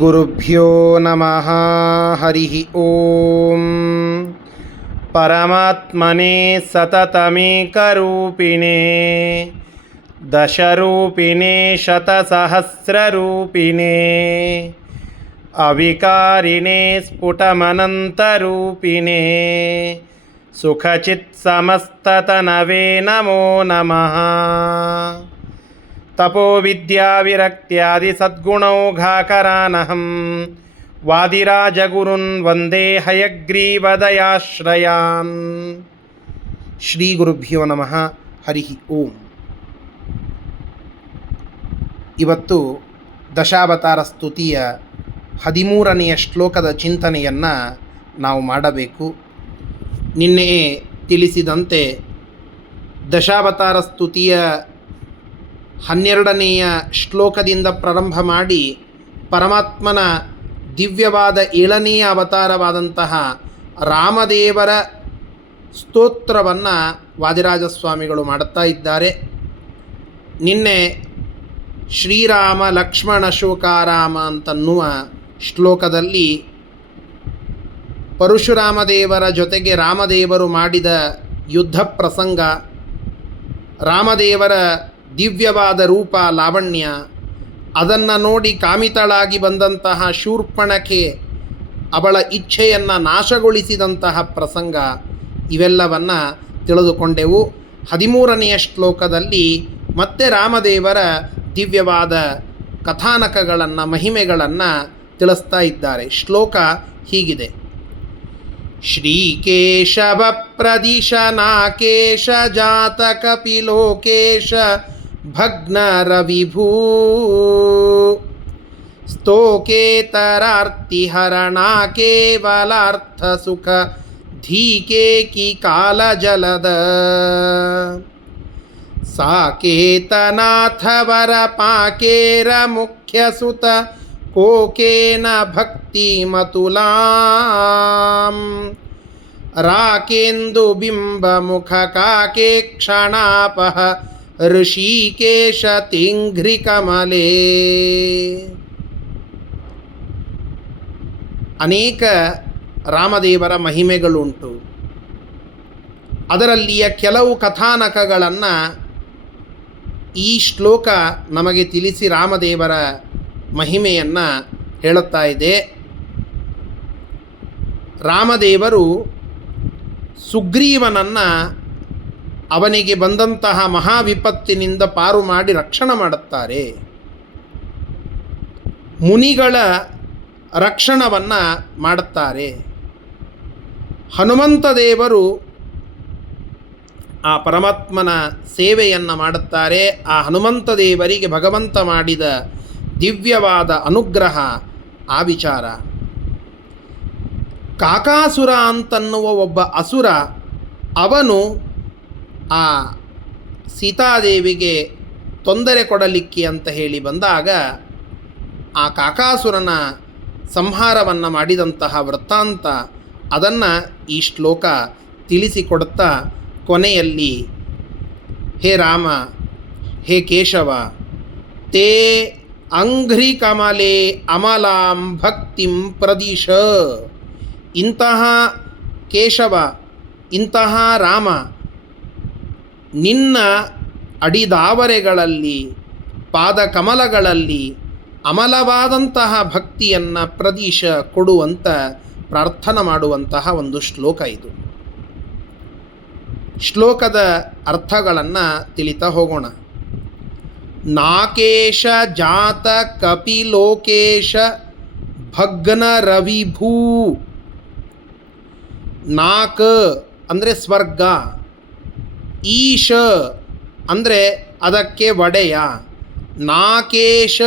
ಶ್ರೀಗುರುಭ್ಯೋ ನಮಃ. ಹರಿ ಓಂ. ಪರಮಾತ್ಮನೇ ಸತತಮೇಕರೂಪಿಣೇ ದಶರೂಪಿಣೇ ಶತಸಹಸ್ರರೂಪಿಣೇ ಅವಿಕಾರಿಣೇ ಸ್ಫುಟಮನಂತರೂಪಿಣೇ ಸುಖಚಿತ್ಸಮಸ್ತತನವೇ ನಮೋ ನಮಃ. ತಪೋ ವಿದ್ಯಾ ವಿರಕ್ತ್ಯಾದಿ ಸದ್ಗುಣೌಘಾಕರಾನಹಂ ವಾದಿರಾಜಗುರುನ್ ವಂದೇ ಹಯಗ್ರೀವದಯಾಶ್ರಯಾನ್. ಶ್ರೀ ಗುರುಭ್ಯೋ ನಮಃ. ಹರಿ ಓಂ. ಇವತ್ತು ದಶಾವತಾರ ಸ್ತುತಿಯ 13ನೆಯ ಶ್ಲೋಕದ ಚಿಂತನೆಯನ್ನು ನಾವು ಮಾಡಬೇಕು. ನಿನ್ನೆ ತಿಳಿಸಿದಂತೆ ದಶಾವತಾರ ಸ್ತುತಿಯ 12ನೆಯ ಶ್ಲೋಕದಿಂದ ಪ್ರಾರಂಭ ಮಾಡಿ ಪರಮಾತ್ಮನ ದಿವ್ಯವಾದ 7ನೆಯ ಅವತಾರವಾದಂತಹ ರಾಮದೇವರ ಸ್ತೋತ್ರವನ್ನು ವಾದಿರಾಜ ಸ್ವಾಮಿಗಳು ಮಾಡುತ್ತಾ ಇದ್ದಾರೆ. ನಿನ್ನೆ ಶ್ರೀರಾಮ ಲಕ್ಷ್ಮಣ ಶೋಕಾರಾಮ ಅಂತನ್ನುವ ಶ್ಲೋಕದಲ್ಲಿ ಪರಶುರಾಮದೇವರ ಜೊತೆಗೆ ರಾಮದೇವರು ಮಾಡಿದ ಯುದ್ಧ ಪ್ರಸಂಗ, ರಾಮದೇವರ ದಿವ್ಯವಾದ ರೂಪ ಲಾವಣ್ಯ, ಅದನ್ನು ನೋಡಿ ಕಾಮಿತಳಾಗಿ ಬಂದಂತಹ ಶೂರ್ಪಣಖೆ ಅವಳ ಇಚ್ಛೆಯನ್ನು ನಾಶಗೊಳಿಸಿದಂತಹ ಪ್ರಸಂಗ, ಇವೆಲ್ಲವನ್ನು ತಿಳಿದುಕೊಂಡೆವು. 13ನೆಯ ಶ್ಲೋಕದಲ್ಲಿ ಮತ್ತೆ ರಾಮದೇವರ ದಿವ್ಯವಾದ ಕಥಾನಕಗಳನ್ನು, ಮಹಿಮೆಗಳನ್ನು ತಿಳಿಸ್ತಾ ಇದ್ದಾರೆ. ಶ್ಲೋಕ ಹೀಗಿದೆ: ಶ್ರೀಕೇಶವ ಪ್ರದಿಶ ನಾಕೇಶ ಜಾತ ಕಪಿಲೋಕೇಶ ಭಗ್ನರವಿಭೂ ಸ್ತೋಕೇತರಾರ್ತಿಹರಣ ಕೇವಲಾರ್ಥ ಸುಖ ಧೀಕೇಕಿ ಕಾಲಜಲದ ಸಾಕೇತನಾಥವರ ಪಾಕೇರ ಮುಖ್ಯಸುತ ಕೋಕೇನ ಭಕ್ತಿಮತುಲಾಂ ರಾಕೇಂದು ಬಿಂಬ ಮುಖ ಕಾಕೆ ಕ್ಷಣಾಪಹ ಋಷಿಕೇಶ ತಿಂಘ್ರಿ ಕಮಲೇ. ಅನೇಕ ರಾಮದೇವರ ಮಹಿಮೆಗಳುಂಟು. ಅದರಲ್ಲಿಯ ಕೆಲವು ಕಥಾನಕಗಳನ್ನು ಈ ಶ್ಲೋಕ ನಮಗೆ ತಿಳಿಸಿ ರಾಮದೇವರ ಮಹಿಮೆಯನ್ನು ಹೇಳುತ್ತಾ ಇದೆ. ರಾಮದೇವರು ಸುಗ್ರೀವನನ್ನು ಅವನಿಗೆ ಬಂದಂತಹ ಮಹಾವಿಪತ್ತಿನಿಂದ ಪಾರು ಮಾಡಿ ರಕ್ಷಣೆ ಮಾಡುತ್ತಾರೆ. ಮುನಿಗಳ ರಕ್ಷಣವನ್ನು ಮಾಡುತ್ತಾರೆ. ಹನುಮಂತ ದೇವರು ಆ ಪರಮಾತ್ಮನ ಸೇವೆಯನ್ನು ಮಾಡುತ್ತಾರೆ. ಆ ಹನುಮಂತ ದೇವರಿಗೆ ಭಗವಂತ ಮಾಡಿದ ದಿವ್ಯವಾದ ಅನುಗ್ರಹ ಆ ವಿಚಾರ. ಕಾಕಾಸುರ ಅಂತನ್ನುವ ಒಬ್ಬ ಅಸುರ, ಅವನು ಆ ಸೀತಾದೇವಿಗೆ ತೊಂದರೆ ಕೊಡಲಿಕ್ಕೆ ಅಂತ ಹೇಳಿ ಬಂದಾಗ ಆ ಕಾಕಾಸುರನ ಸಂಹಾರವನ್ನು ಮಾಡಿದಂತಹ ವೃತ್ತಾಂತ, ಅದನ್ನು ಈ ಶ್ಲೋಕ ತಿಳಿಸಿಕೊಡುತ್ತಾ ಕೊನೆಯಲ್ಲಿ ಹೇ ರಾಮ, ಹೇ ಕೇಶವ, ತೇ ಅಂಘ್ರಿ ಕಮಲೆ ಅಮಲಾಂ ಭಕ್ತಿಂ ಪ್ರದಿಶ. ಇಂತಹ ಕೇಶವ, ಇಂತಹ ರಾಮ, ನಿನ್ನ ಅಡಿದಾವರೆಗಳಲ್ಲಿ, ಪಾದಕಮಲಗಳಲ್ಲಿ ಅಮಲವಾದಂತಹ ಭಕ್ತಿಯನ್ನು ಪ್ರದಿಶ ಕೊಡುವಂತ ಪ್ರಾರ್ಥನೆ ಮಾಡುವಂತಹ ಒಂದು ಶ್ಲೋಕ ಇದು. ಶ್ಲೋಕದ ಅರ್ಥಗಳನ್ನು ತಿಳಿತಾ ಹೋಗೋಣ. ನಾಕೇಶ ಜಾತ ಕಪಿಲೋಕೇಶ ಭಗ್ನ ರವಿಭೂ. ನಾಕ ಅಂದರೆ ಸ್ವರ್ಗ, ಈಶ ಅಂದರೆ ಅದಕ್ಕೆ ಒಡೆಯ, ನಾಕೇಶ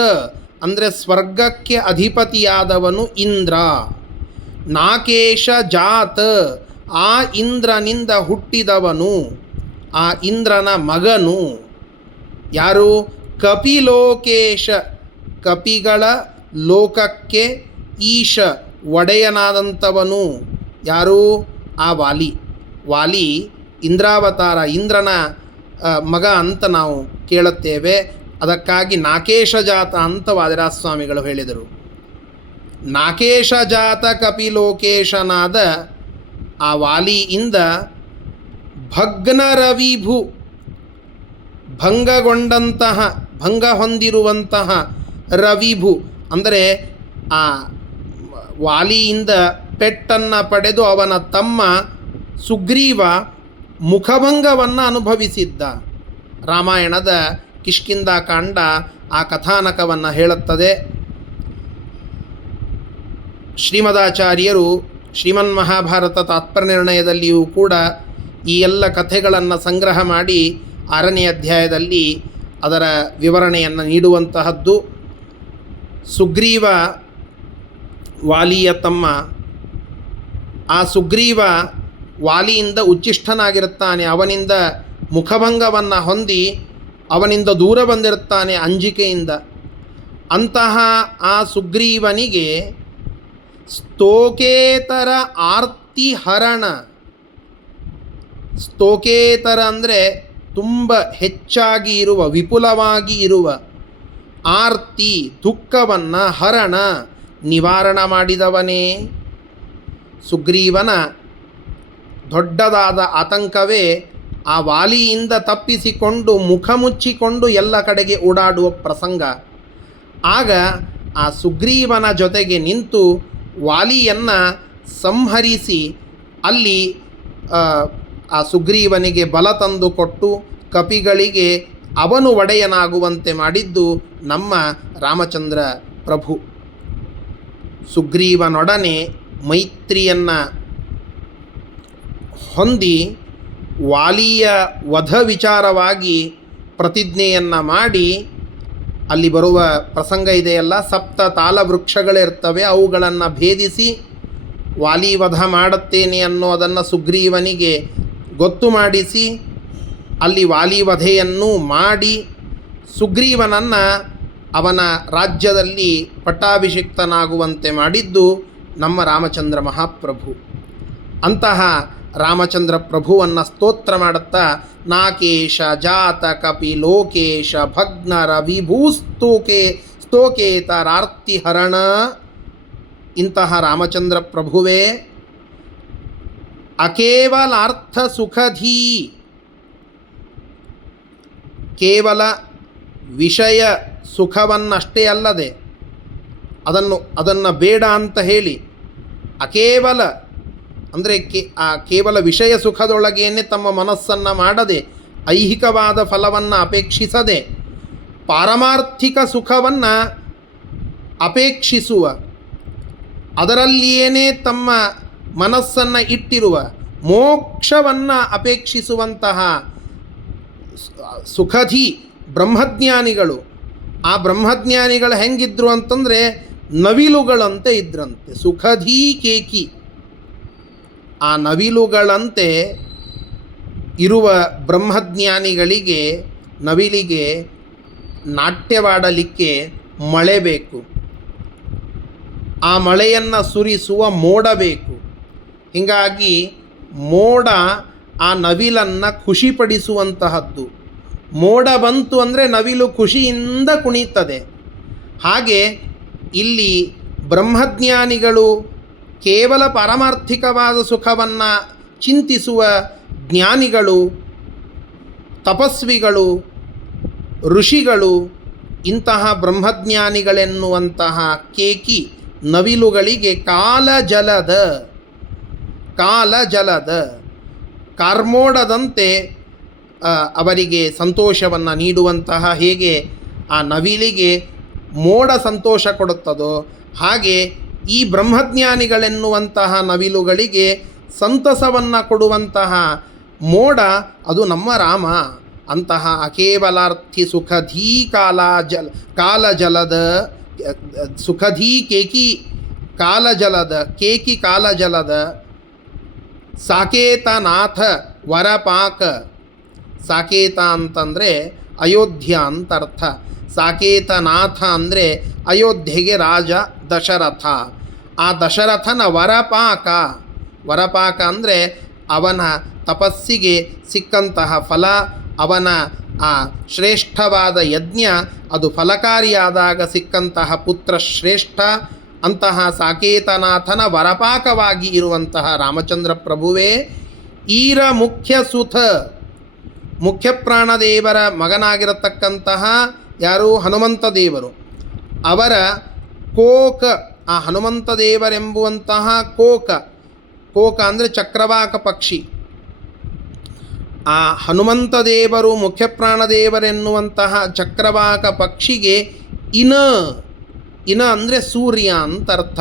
ಅಂದರೆ ಸ್ವರ್ಗಕ್ಕೆ ಅಧಿಪತಿಯಾದವನು ಇಂದ್ರ, ನಾಕೇಶ ಜಾತ ಆ ಇಂದ್ರನಿಂದ ಹುಟ್ಟಿದವನು, ಆ ಇಂದ್ರನ ಮಗನು ಯಾರು? ಕಪಿಲೋಕೇಶ, ಕಪಿಗಳ ಲೋಕಕ್ಕೆ ಈಶ ಒಡೆಯನಾದಂಥವನು ಯಾರು? ಆ ವಾಲಿ. ವಾಲಿ ಇಂದ್ರಾವತಾರ, ಇಂದ್ರನ ಮಗ ಅಂತ ನಾವು ಕೇಳುತ್ತೇವೆ. ಅದಕ್ಕಾಗಿ ನಾಕೇಶ ಜಾತ ಅಂತ ವಾದಿರಾಜ ಸ್ವಾಮಿಗಳು ಹೇಳಿದರು. ನಾಕೇಶ ಜಾತ ಕಪಿಲೋಕೇಶನಾದ ಆ ವಾಲಿಯಿಂದ ಭಗ್ನರವಿಭು ಭಂಗಗೊಂಡಂತಹ ಭಂಗ ಹೊಂದಿರುವಂತಹ ರವಿಭು ಅಂದರೆ ಆ ವಾಲಿಯಿಂದ ಪೆಟ್ಟನ್ನು ಪಡೆದು ಅವನ ತಮ್ಮ ಸುಗ್ರೀವ ಮುಖಭಂಗವನ್ನು ಅನುಭವಿಸಿದ್ದ. ರಾಮಾಯಣದ ಕಿಷ್ಕಿಂಧಾಕಾಂಡ ಆ ಕಥಾನಕವನ್ನು ಹೇಳುತ್ತದೆ. ಶ್ರೀಮದಾಚಾರ್ಯರು ಶ್ರೀಮನ್ಮಹಾಭಾರತ ತಾತ್ಪರ್ಯನಿರ್ಣಯದಲ್ಲಿಯೂ ಕೂಡ ಈ ಎಲ್ಲ ಕಥೆಗಳನ್ನು ಸಂಗ್ರಹ ಮಾಡಿ 6ನೇ ಅಧ್ಯಾಯದಲ್ಲಿ ಅದರ ವಿವರಣೆಯನ್ನು ನೀಡುವಂತಹದ್ದು. ಸುಗ್ರೀವ ವಾಲಿಯ ತಮ್ಮ. ಆ ಸುಗ್ರೀವ ವಾಲಿಯಿಂದ ಉಚ್ಚಿಷ್ಟನಾಗಿರುತ್ತಾನೆ. ಅವನಿಂದ ಮುಖಭಂಗವನ್ನು ಹೊಂದಿ ಅವನಿಂದ ದೂರ ಬಂದಿರುತ್ತಾನೆ ಅಂಜಿಕೆಯಿಂದ. ಅಂತಹ ಆ ಸುಗ್ರೀವನಿಗೆ ಸ್ತೋಕೇತರ ಆರ್ತಿಹರಣ. ಸ್ತೋಕೇತರ ಅಂದರೆ ತುಂಬ ಹೆಚ್ಚಾಗಿ ಇರುವ, ವಿಪುಲವಾಗಿ ಇರುವ ಆರ್ತಿ ದುಃಖವನ್ನು ಹರಣ ನಿವಾರಣ ಮಾಡಿದವನೇ. ಸುಗ್ರೀವನ ದೊಡ್ಡದಾದ ಆತಂಕವೇ ಆ ವಾಲಿಯಿಂದ ತಪ್ಪಿಸಿಕೊಂಡು ಮುಖ ಮುಚ್ಚಿಕೊಂಡು ಎಲ್ಲ ಕಡೆಗೆ ಓಡಾಡುವ ಪ್ರಸಂಗ. ಆಗ ಆ ಸುಗ್ರೀವನ ಜೊತೆಗೆ ನಿಂತು ವಾಲಿಯನ್ನು ಸಂಹರಿಸಿ ಅಲ್ಲಿ ಆ ಸುಗ್ರೀವನಿಗೆ ಬಲ ತಂದು ಕೊಟ್ಟು ಕಪಿಗಳಿಗೆ ಅವನು ಒಡೆಯನಾಗುವಂತೆ ಮಾಡಿದ್ದು ನಮ್ಮ ರಾಮಚಂದ್ರ ಪ್ರಭು. ಸುಗ್ರೀವನೊಡನೆ ಮೈತ್ರಿಯನ್ನು ಹೊಂದಿ ವಾಲಿಯ ವಧ ವಿಚಾರವಾಗಿ ಪ್ರತಿಜ್ಞೆಯನ್ನು ಮಾಡಿ, ಅಲ್ಲಿ ಬರುವ ಪ್ರಸಂಗ ಇದೆಯಲ್ಲ, 7 ತಾಲವೃಕ್ಷಗಳಿರ್ತವೆ, ಅವುಗಳನ್ನು ಭೇದಿಸಿ ವಾಲಿ ವಧ ಮಾಡುತ್ತೇನೆ ಅನ್ನೋದನ್ನು ಸುಗ್ರೀವನಿಗೆ ಗೊತ್ತು ಮಾಡಿಸಿ ಅಲ್ಲಿ ವಾಲಿ ವಧೆಯನ್ನು ಮಾಡಿ ಸುಗ್ರೀವನನ್ನು ಅವನ ರಾಜ್ಯದಲ್ಲಿ ಪಟ್ಟಾಭಿಷಿಕ್ತನಾಗುವಂತೆ ಮಾಡಿದ್ದು ನಮ್ಮ ರಾಮಚಂದ್ರ ಮಹಾಪ್ರಭು. ಅಂತಹ ರಾಮಚಂದ್ರ ಪ್ರಭುವನ್ನು ಸ್ತೋತ್ರ ಮಾಡುತ್ತಾ ನಾಕೇಶ ಜಾತ ಕಪಿ ಲೋಕೇಶ ಭಗ್ನರ ಸ್ತೋಕೇತರಾರ್ತಿಹರಣ. ಇಂತಹ ರಾಮಚಂದ್ರ ಪ್ರಭುವೇ ಅಕೇವಲಾರ್ಥ ಸುಖಧೀ, ಕೇವಲ ವಿಷಯ ಸುಖವನ್ನಷ್ಟೇ ಅಲ್ಲದೆ ಅದನ್ನು ಬೇಡ ಅಂತ ಹೇಳಿ ಅಕೇವಲ ಅಂದರೆ ಕೇವಲ ವಿಷಯ ಸುಖದೊಳಗೇನೆ ತಮ್ಮ ಮನಸ್ಸನ್ನು ಮಾಡದೆ ಐಹಿಕವಾದ ಫಲವನ್ನು ಅಪೇಕ್ಷಿಸದೆ ಪಾರಮಾರ್ಥಿಕ ಸುಖವನ್ನು ಅಪೇಕ್ಷಿಸುವ, ಅದರಲ್ಲಿಯೇ ತಮ್ಮ ಮನಸ್ಸನ್ನು ಇಟ್ಟಿರುವ, ಮೋಕ್ಷವನ್ನು ಅಪೇಕ್ಷಿಸುವಂತಹ ಸುಖಧಿ ಬ್ರಹ್ಮಜ್ಞಾನಿಗಳು. ಆ ಬ್ರಹ್ಮಜ್ಞಾನಿಗಳು ಹೆಂಗಿದ್ರು ಅಂತಂದರೆ ನವಿಲುಗಳಂತೆ ಇದ್ರಂತೆ. ಸುಖಧೀ ಕೇಕಿ, ಆ ನವಿಲುಗಳಂತೆ ಇರುವ ಬ್ರಹ್ಮಜ್ಞಾನಿಗಳಿಗೆ, ನವಿಲಿಗೆ ನಾಟ್ಯವಾಡಲಿಕ್ಕೆ ಮಳೆ ಬೇಕು. ಆ ಮಳೆಯನ್ನು ಸುರಿಸುವ ಮೋಡ ಬೇಕು. ಹೀಗಾಗಿ ಮೋಡ ಆ ನವಿಲನ್ನು ಖುಷಿಪಡಿಸುವಂತಹದ್ದು. ಮೋಡ ಬಂತು ಅಂದರೆ ನವಿಲು ಖುಷಿಯಿಂದ ಕುಣಿತದೆ. ಹಾಗೆ ಇಲ್ಲಿ ಬ್ರಹ್ಮಜ್ಞಾನಿಗಳು ಕೇವಲ ಪಾರಮಾರ್ಥಿಕವಾದ ಸುಖವನ್ನು ಚಿಂತಿಸುವ ಜ್ಞಾನಿಗಳು, ತಪಸ್ವಿಗಳು, ಋಷಿಗಳು, ಇಂತಹ ಬ್ರಹ್ಮಜ್ಞಾನಿಗಳೆನ್ನುವಂತಹ ಕೇಕಿ ನವಿಲುಗಳಿಗೆ ಕಾಲಜಲದ ಕಾರ್ಮೋಡದಂತೆ ಅವರಿಗೆ ಸಂತೋಷವನ್ನು ನೀಡುವಂತಹ, ಹೇಗೆ ಆ ನವಿಲಿಗೆ ಮೋಡ ಸಂತೋಷ ಕೊಡುತ್ತದೋ ಹಾಗೆ ಈ ಬ್ರಹ್ಮಜ್ಞಾನಿಗಳೆನ್ನುವಂತಹ ನವಿಲುಗಳಿಗೆ ಸಂತಸವನ್ನು ಕೊಡುವಂತಹ ಮೋಡ ಅದು ನಮ್ಮ ರಾಮ. ಅಂತಹ ಅಕೇವಲಾರ್ಥಿ ಸುಖಧೀ ಕಾಲಜಲದ ಸುಖಧೀ ಕೇಕಿ ಕಾಲಜಲದ ಸಾಕೇತನಾಥ ವರಪಾಕ. ಸಾಕೇತ ಅಂತಂದರೆ ಅಯೋಧ್ಯ ಅಂತರ್ಥ. ಸಾಕೇತನಾಥ ಅಂದರೆ ಅಯೋಧ್ಯೆಗೆ ರಾಜ ದಶರಥ. ಆ ದಶರಥನ ವರಪಾಕ ಅಂದರೆ ಅವನ ತಪಸ್ಸಿಗೆ ಸಿಕ್ಕಂತಹ ಫಲ, ಅವನ ಆ ಶ್ರೇಷ್ಠವಾದ ಯಜ್ಞ ಅದು ಫಲಕಾರಿಯಾದಾಗ ಸಿಕ್ಕಂತಹ ಪುತ್ರ ಶ್ರೇಷ್ಠ, ಅಂತಹ ಸಾಕೇತನಾಥನ ವರಪಾಕವಾಗಿ ಇರುವಂತಹ ರಾಮಚಂದ್ರ ಪ್ರಭುವೇ ಈರ ಮುಖ್ಯ ಸುತ, ಮುಖ್ಯ ಪ್ರಾಣದೇವರ ಮಗನಾಗಿರತಕ್ಕಂತಹ ಯಾರು ಹನುಮಂತ ದೇವರು, ಅವರ ಕೋಕ, ಆ ಹನುಮಂತ ದೇವರೆಂಬುವಂತಹ ಕೋಕ, ಕೋಕ ಅಂದರೆ ಚಕ್ರವಾಕ ಪಕ್ಷಿ. ಆ ಹನುಮಂತ ದೇವರು ಮುಖ್ಯ ಪ್ರಾಣದೇವರೆನ್ನುವಂತಹ ಚಕ್ರವಾಕ ಪಕ್ಷಿಗೆ ಇನ ಅಂದರೆ ಸೂರ್ಯ ಅಂತ ಅರ್ಥ.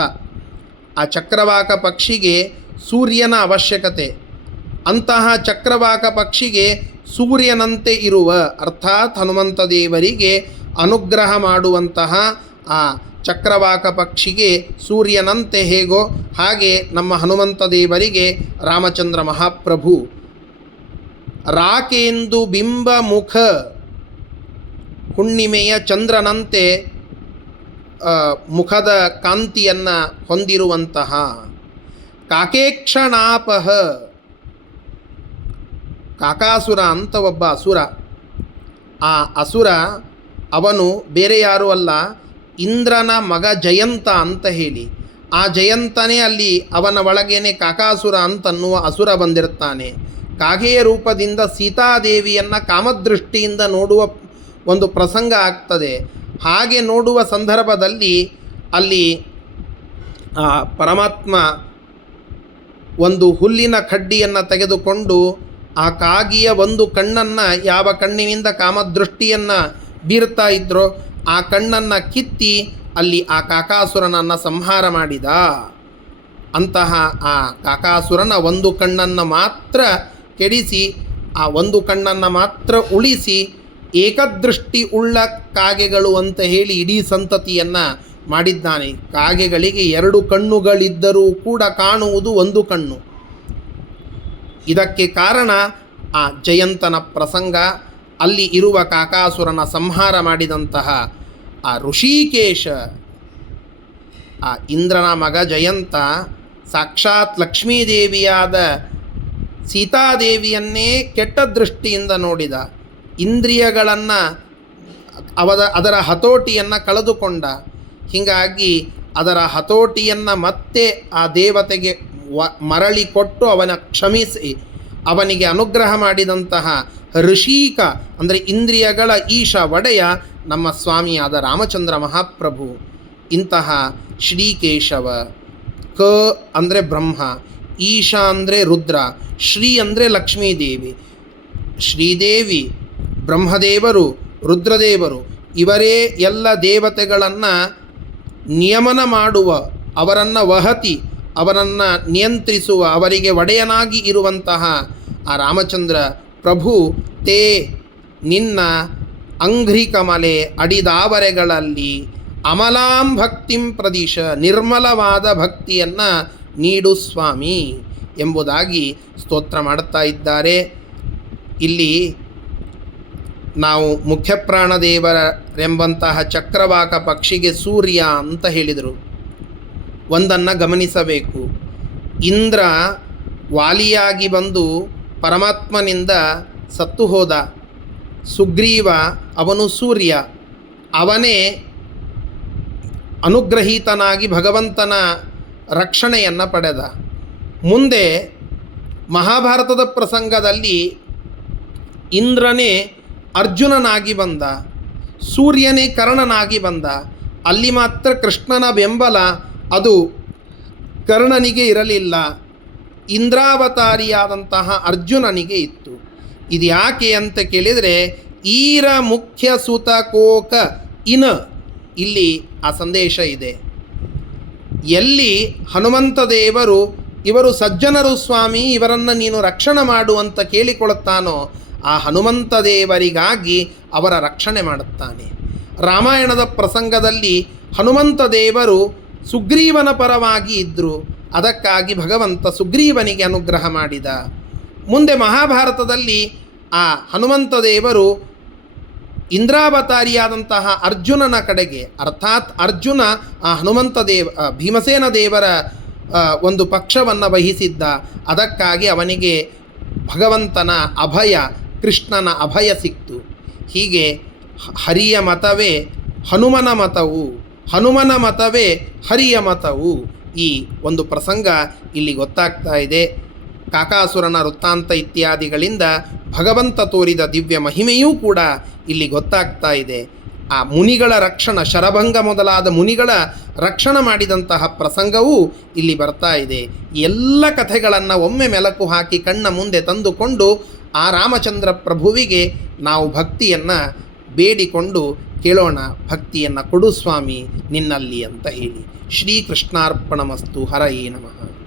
ಆ ಚಕ್ರವಾಕ ಪಕ್ಷಿಗೆ ಸೂರ್ಯನ ಅವಶ್ಯಕತೆ. ಅಂತಹ ಚಕ್ರವಾಕ ಪಕ್ಷಿಗೆ ಸೂರ್ಯನಂತೆ ಇರುವ, ಅರ್ಥಾತ್ ಹನುಮಂತ ದೇವರಿಗೆ ಅನುಗ್ರಹ ಮಾಡುವಂತಹ ಆ ಚಕ್ರವಾಕ ಪಕ್ಷಿಗೆ ಸೂರ್ಯನಂತೆ ಹೇಗೋ ಹಾಗೆ ನಮ್ಮ ಹನುಮಂತ ದೇವರಿಗೆ ರಾಮಚಂದ್ರ ಮಹಾಪ್ರಭು ರಾಕೇಂದು ಬಿಂಬ ಮುಖ, ಹುಣ್ಣಿಮೆಯ ಚಂದ್ರನಂತೆ ಮುಖದ ಕಾಂತಿಯನ್ನು ಹೊಂದಿರುವಂತಹ ಕಾಕೇಕ್ಷಣಾಪಹ, ಕಾಕಾಸುರ ಅಂತ ಒಬ್ಬ ಅಸುರ. ಆ ಅಸುರ ಅವನು ಬೇರೆ ಯಾರೂ ಅಲ್ಲ, ಇಂದ್ರನ ಮಗ ಜಯಂತ ಅಂತ ಹೇಳಿ. ಆ ಜಯಂತನೇ ಅಲ್ಲಿ ಅವನ ಒಳಗೇನೆ ಕಾಕಾಸುರ ಅಂತನ್ನುವ ಅಸುರ ಬಂದಿರ್ತಾನೆ. ಕಾಗೆಯ ರೂಪದಿಂದ ಸೀತಾದೇವಿಯನ್ನು ಕಾಮದೃಷ್ಟಿಯಿಂದ ನೋಡುವ ಒಂದು ಪ್ರಸಂಗ ಆಗ್ತದೆ. ಹಾಗೆ ನೋಡುವ ಸಂದರ್ಭದಲ್ಲಿ ಅಲ್ಲಿ ಪರಮಾತ್ಮ ಒಂದು ಹುಲ್ಲಿನ ಕಡ್ಡಿಯನ್ನು ತೆಗೆದುಕೊಂಡು ಆ ಕಾಗಿಯ ಒಂದು ಕಣ್ಣನ್ನು, ಯಾವ ಕಣ್ಣಿನಿಂದ ಕಾಮದೃಷ್ಟಿಯನ್ನು ಬೀರ್ತಾ ಇದ್ರೋ ಆ ಕಣ್ಣನ್ನು ಕಿತ್ತಿ ಅಲ್ಲಿ ಆ ಕಾಕಾಸುರನನ್ನು ಸಂಹಾರ ಮಾಡಿದ. ಅಂತಹ ಆ ಕಾಕಾಸುರನ ಒಂದು ಕಣ್ಣನ್ನು ಮಾತ್ರ ಕೆಡಿಸಿ, ಆ ಒಂದು ಕಣ್ಣನ್ನು ಮಾತ್ರ ಉಳಿಸಿ, ಏಕದೃಷ್ಟಿ ಉಳ್ಳ ಕಾಗೆಗಳು ಅಂತ ಹೇಳಿ ಇಡೀ ಸಂತತಿಯನ್ನು ಮಾಡಿದ್ದಾನೆ. ಕಾಗೆಗಳಿಗೆ ಎರಡು ಕಣ್ಣುಗಳಿದ್ದರೂ ಕೂಡ ಕಾಣುವುದು ಒಂದು ಕಣ್ಣು. ಇದಕ್ಕೆ ಕಾರಣ ಆ ಜಯಂತನ ಪ್ರಸಂಗ. ಅಲ್ಲಿ ಇರುವ ಕಾಕಾಸುರನ ಸಂಹಾರ ಮಾಡಿದಂತಹ ಆ ಋಷಿಕೇಶ, ಆ ಇಂದ್ರನ ಮಗ ಜಯಂತ ಸಾಕ್ಷಾತ್ ಲಕ್ಷ್ಮೀದೇವಿಯಾದ ಸೀತಾದೇವಿಯನ್ನೇ ಕೆಟ್ಟ ದೃಷ್ಟಿಯಿಂದ ನೋಡಿದ. ಇಂದ್ರಿಯಗಳನ್ನು ಅದರ ಹತೋಟಿಯನ್ನು ಕಳೆದುಕೊಂಡ. ಹೀಗಾಗಿ ಅದರ ಹತೋಟಿಯನ್ನು ಮತ್ತೆ ಆ ದೇವತೆಗೆ ಮರಳಿ ಕೊಟ್ಟು ಅವನ ಕ್ಷಮಿಸಿ ಅವನಿಗೆ ಅನುಗ್ರಹ ಮಾಡಿದಂತಹ ಋಷಿಕ ಅಂದರೆ ಇಂದ್ರಿಯಗಳ ಈಶ ಒಡೆಯ ನಮ್ಮ ಸ್ವಾಮಿಯಾದ ರಾಮಚಂದ್ರ ಮಹಾಪ್ರಭು. ಇಂತಹ ಶ್ರೀಕೇಶವ, ಕ ಅಂದರೆ ಬ್ರಹ್ಮ, ಈಶ ಅಂದರೆ ರುದ್ರ, ಶ್ರೀ ಅಂದರೆ ಲಕ್ಷ್ಮೀದೇವಿ. ಶ್ರೀದೇವಿ, ಬ್ರಹ್ಮದೇವರು, ರುದ್ರದೇವರು ಇವರೇ ಎಲ್ಲ ದೇವತೆಗಳನ್ನು ನಿಯಮನ ಮಾಡುವ, ಅವರನ್ನು ವಹತಿ, ಅವರನ್ನು ನಿಯಂತ್ರಿಸುವ, ಅವರಿಗೆ ಒಡೆಯನಾಗಿ ಇರುವಂತಹ ಆ ರಾಮಚಂದ್ರ ಪ್ರಭು ತೇ ನಿನ್ನ ಅಂಘ್ರಿಕಮಲೆ ಅಡಿದಾವರೆಗಳಲ್ಲಿ ಅಮಲಾಂ ಭಕ್ತಿಂ ಪ್ರದಿಶ, ನಿರ್ಮಲವಾದ ಭಕ್ತಿಯನ್ನು ನೀಡು ಸ್ವಾಮಿ ಎಂಬುದಾಗಿ ಸ್ತೋತ್ರ ಮಾಡುತ್ತಾ ಇದ್ದಾರೆ. ಇಲ್ಲಿ ನಾವು ಮುಖ್ಯಪ್ರಾಣದೇವರೆಂಬಂತಹ ಚಕ್ರವಾಕ ಪಕ್ಷಿಗೆ ಸೂರ್ಯ ಅಂತ ಹೇಳಿದರು. ಒಂದನ್ನು ಗಮನಿಸಬೇಕು, ಇಂದ್ರ ವಾಲಿಯಾಗಿ ಬಂದು ಪರಮಾತ್ಮನಿಂದ ಸತ್ತು ಹೋದ. ಸುಗ್ರೀವ ಅವನು ಸೂರ್ಯ, ಅವನೇ ಅನುಗ್ರಹೀತನಾಗಿ ಭಗವಂತನ ರಕ್ಷಣೆಯನ್ನು ಪಡೆದ. ಮುಂದೆ ಮಹಾಭಾರತದ ಪ್ರಸಂಗದಲ್ಲಿ ಇಂದ್ರನೇ ಅರ್ಜುನನಾಗಿ ಬಂದ, ಸೂರ್ಯನೇ ಕರ್ಣನಾಗಿ ಬಂದ. ಅಲ್ಲಿ ಮಾತ್ರ ಕೃಷ್ಣನ ಬೆಂಬಲ ಅದು ಕರ್ಣನಿಗೆ ಇರಲಿಲ್ಲ, ಇಂದ್ರಾವತಾರಿಯಾದಂತಹ ಅರ್ಜುನನಿಗೆ ಇತ್ತು. ಇದು ಯಾಕೆ ಅಂತ ಕೇಳಿದರೆ ಈರ ಮುಖ್ಯ ಸುತ ಕೋಕ ಇನ, ಇಲ್ಲಿ ಆ ಸಂದೇಶ ಇದೆ. ಎಲ್ಲಿ ಹನುಮಂತ ದೇವರು ಇವರು ಸಜ್ಜನರು ಸ್ವಾಮಿ, ಇವರನ್ನು ನೀನು ರಕ್ಷಣೆ ಮಾಡು ಅಂತ ಕೇಳಿಕೊಳ್ಳುತ್ತಾನೋ ಆ ಹನುಮಂತ ದೇವರಿಗಾಗಿ ಅವರ ರಕ್ಷಣೆ ಮಾಡುತ್ತಾನೆ. ರಾಮಾಯಣದ ಪ್ರಸಂಗದಲ್ಲಿ ಹನುಮಂತ ದೇವರು ಸುಗ್ರೀವನ ಪರವಾಗಿ ಇದ್ದರು, ಅದಕ್ಕಾಗಿ ಭಗವಂತ ಸುಗ್ರೀವನಿಗೆ ಅನುಗ್ರಹ ಮಾಡಿದ. ಮುಂದೆ ಮಹಾಭಾರತದಲ್ಲಿ ಆ ಹನುಮಂತ ದೇವರು ಇಂದ್ರಾವತಾರಿಯಾದಂತಹ ಅರ್ಜುನನ ಕಡೆಗೆ, ಅರ್ಥಾತ್ ಅರ್ಜುನ ಆ ಹನುಮಂತ ಭೀಮಸೇನ ದೇವರ ಒಂದು ಪಕ್ಷವನ್ನು ವಹಿಸಿದ್ದ. ಅದಕ್ಕಾಗಿ ಅವನಿಗೆ ಭಗವಂತನ ಅಭಯ, ಕೃಷ್ಣನ ಅಭಯ ಸಿಕ್ತು. ಹೀಗೆ ಹರಿಯ ಮತವೇ ಹನುಮನ ಮತವು, ಹನುಮನ ಮತವೇ ಹರಿಯ ಮತವು. ಈ ಒಂದು ಪ್ರಸಂಗ ಇಲ್ಲಿ ಗೊತ್ತಾಗ್ತಾ ಇದೆ. ಕಾಕಾಸುರನ ವೃತ್ತಾಂತ ಇತ್ಯಾದಿಗಳಿಂದ ಭಗವಂತ ತೋರಿದ ದಿವ್ಯ ಮಹಿಮೆಯೂ ಕೂಡ ಇಲ್ಲಿ ಗೊತ್ತಾಗ್ತಾ ಇದೆ. ಆ ಮುನಿಗಳ ರಕ್ಷಣ, ಶರಭಂಗ ಮೊದಲಾದ ಮುನಿಗಳ ರಕ್ಷಣೆ ಮಾಡಿದಂತಹ ಪ್ರಸಂಗವೂ ಇಲ್ಲಿ ಬರ್ತಾ ಇದೆ. ಎಲ್ಲ ಕಥೆಗಳನ್ನು ಒಮ್ಮೆ ಮೆಲಕು ಹಾಕಿ ಕಣ್ಣ ಮುಂದೆ ತಂದುಕೊಂಡು ಆ ರಾಮಚಂದ್ರ ಪ್ರಭುವಿಗೆ ನಾವು ಭಕ್ತಿಯನ್ನು ಬೇಡಿಕೊಂಡು ಕೇಳೋಣ. ಭಕ್ತಿಯನ್ನು ಕೊಡು ಸ್ವಾಮಿ ನಿನ್ನಲ್ಲಿ ಅಂತ ಹೇಳಿ. ಶ್ರೀಕೃಷ್ಣಾರ್ಪಣಮಸ್ತು. ಹರಯೇ ನಮಃ.